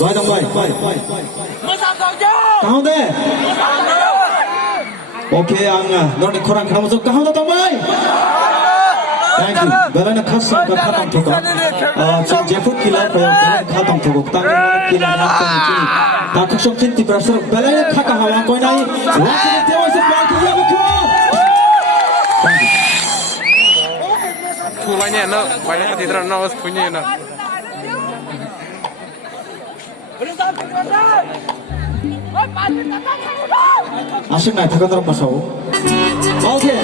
Vậy đồng vậy. Cao thế. Ok anh à, nó đi khóa khám giúp cao thế đồng vậy. Thank you. Vậy là khát sung khát tông thuộc. Trong giây phút kia phải khát tông thuộc. Tăng kia là khát tông chỉ. Ta khát sung tin tiper sơ. Vậy là khát cả hawa coi này. What is the voice of God? Kia được không? Thank you. Thu lại nhẹ nó, vậy là thì nó nó phun nhẹ nó. Asyik naik takkan terus masuk. Oke.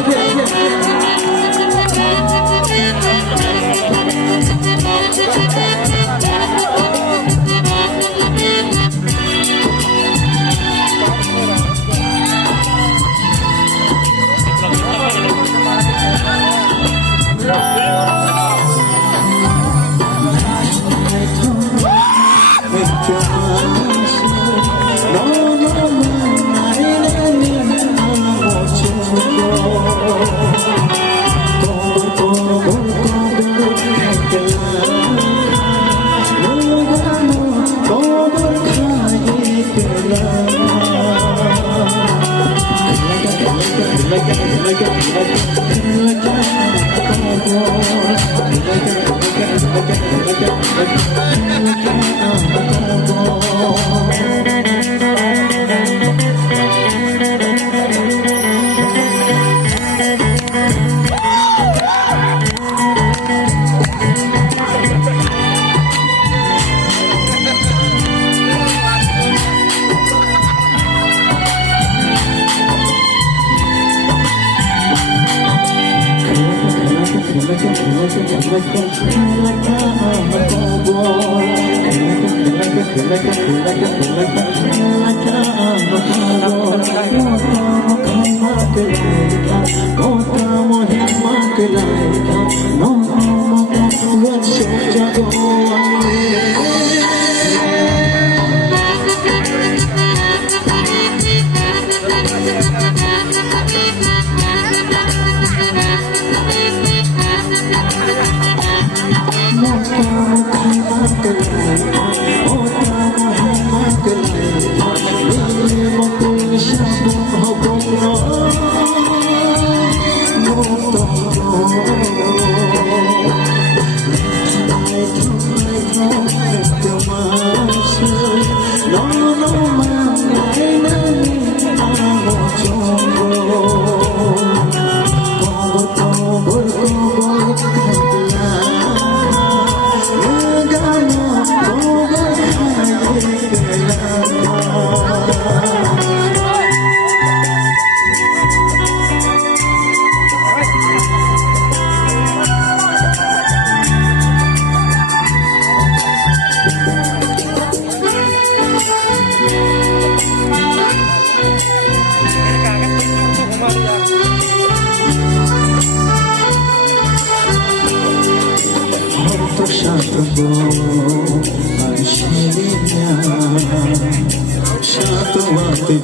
Satu waktu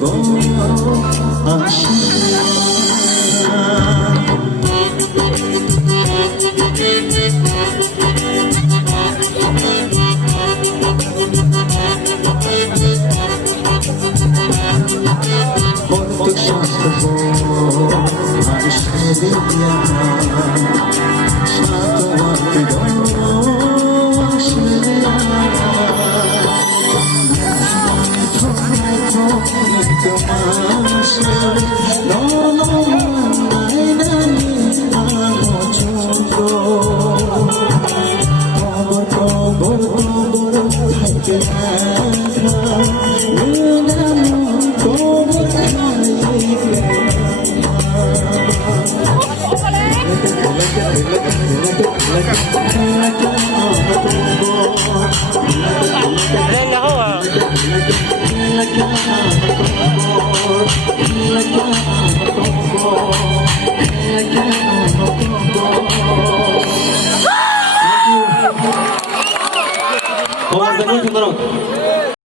Vamos a ver,